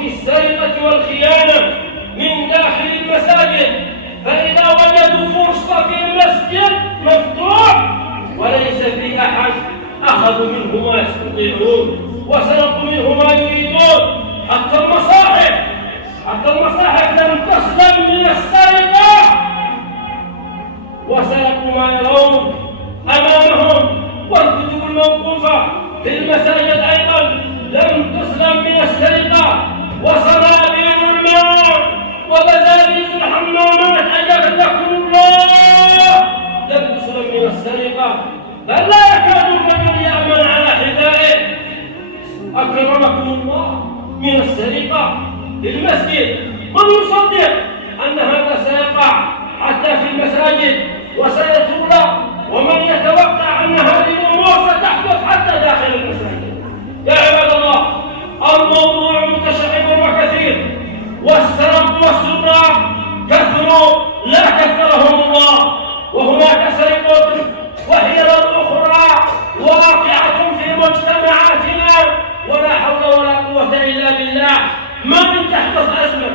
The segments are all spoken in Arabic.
في السرقة والخيانة من داخل المساجد، فإذا وجدوا فرصة في المسجد مفتوح وليس في أحد أخذوا منه ما يستطيعون وسرقوا منه ما يريدون. حتى المصاحف لم تسلم من السرقة، وسرقوا ما يرون أمامهم. والكتب الموقوفة في المساجد أيضا لم تسلم من السرقة، وصنابير الماء وبزاريز الحمامات أجابتكم الله لم تسلم من السرقة، بل لا يكاد الرجل يأمن على حذائه أكرمكم الله من السرقة في المسجد. من يصدق أن هذا سيقع حتى في المساجد وسيتولى، ومن يتوقع أن هذه الأمور ستحدث حتى داخل المساجد؟ يا عباد الله، الموضوع متشعب وكثير، والسرق والسراق كثروا لا كثرهم الله، وهناك سرقة وهي الأخرى واقعة في مجتمعاتنا، ولا حول ولا قوة إلا بالله. ما من تحدث أزمة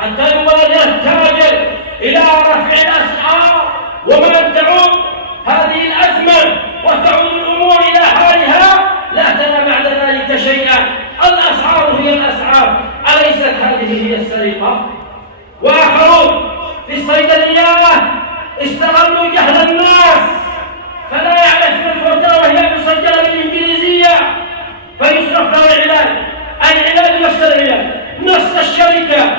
حتى يبالغ التاجر إلى رفع الأسعار، ومن تعود هذه الأزمة وتعود الأمور إلى حالها لا ترى بعد ذلك شيئا. الأسعار هي الأسعار، أليست هذه هي السرقة؟ وآخرون في الصيدليات استغلوا جهل الناس، فلا يعرف الفتاة وهي مسجلة بالإنجليزية فيصرف له العلاج نفس العلاج نفس الشركة،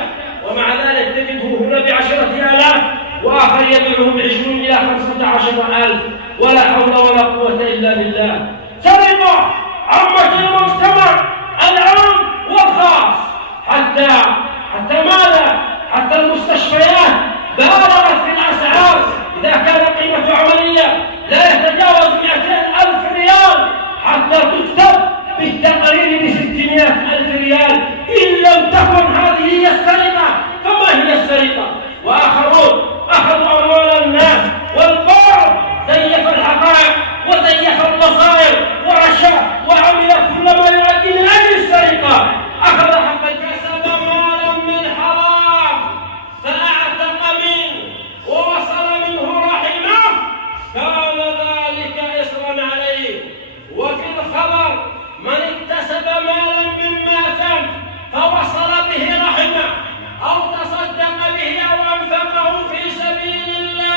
ومع ذلك تجده هنا ب10,000 وآخر يبيعه ب20 إلى 15,000، ولا حول ولا قوة إلا بالله. سرقة عامة المجتمع العام والخاص، حتى ماذا؟ حتى المستشفيات بالغت في الأسعار. إذا كان قيمة عملية لا يتجاوز 200,000 ريال حتى تكتب بالتقرير ب600,000 ريال. إن لم تكن هذه هي السرقة فما هي السرقة؟ وآخرون أخذوا أموال الناس، والبعض زيف الحقائق وزيف المصائر ورشا وعمل كل ما يؤدي من أجل السرقة. أخذ حق كسب مالا من حرام فأعتق منه ووصل منه رحمه كان ذلك إصرا عليه. وفي الخبر من اكتسب مالا من ماثم فوصل به رحمه أو تصدق به أو أنفقه في سبيل الله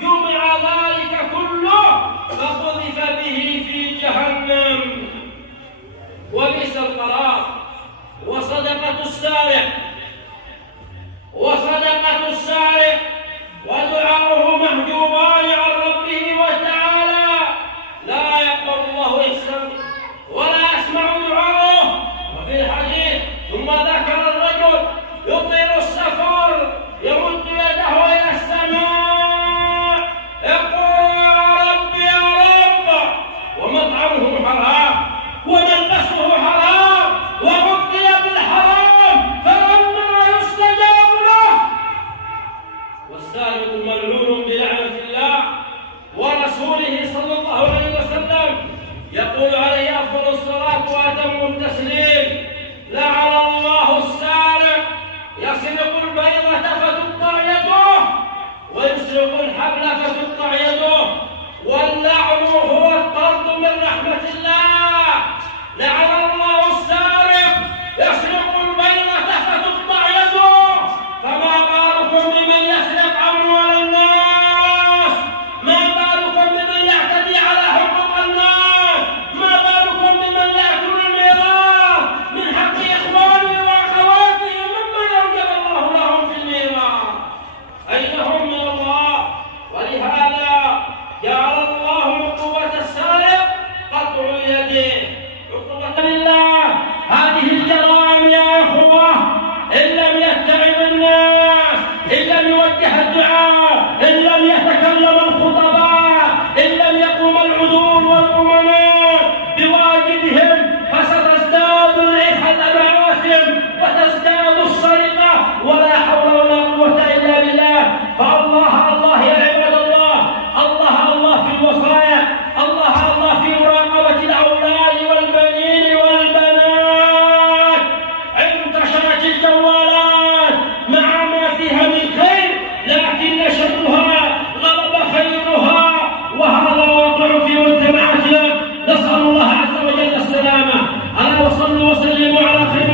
جمع ذلك كله فقذف به في جهنم وبئس القرار. وصدقة السارق ودعاؤه محجوبان عن ربه وتعالى، لا يقبل الله إحسانه ولا يسمع دعاءه. وفي الحديث ثم ذكر الرجل يطيل السفر يمد يده إلى السماء يقول يا رب ومطعمه حرام وملبسه حرام وغطي بالحرام فأنى يستجاب له. والسارق ملعون بلعنة الله ورسوله صلى الله عليه وسلم، يقول عليه أفضل الصلاة وأتم التسليم: لعن الله السارق يسرق البيضة فتقطع يده ويسرق الحبل فتقطع يده، واللعن هو الطرد من رحمة الله. لعن الله السارق يسرق البيضة فتقطع يده، فما بالكم بمن يسرق أموال الناس؟ ما بالكم بمن يعتدي على حقوق الناس؟ ما بالكم بمن يأكل الميراث من حق إخوانه وأخواته ممن أوجب الله لهم في الميراث؟ أين هم من الله؟ ولهذا جعل الله عقوبة السارق قطع يده. عقوبة لله هذه الجرائم يا أخوة، إن لم يتعظ الناس، إن لم يوجه الدعاء، إن لم يتكلم الخطباء، إن لم يقوم العدول والأمناء بواجبهم، فستزداد المآثم وتزداد السرقة، ولا حول ولا قوة إلا بالله. فالله يا عباد الله، الله في الوصايا، الله في مراقبة الأولاد نسأل الله عز وجل السلامة. ألا وصلوا وسلموا على خير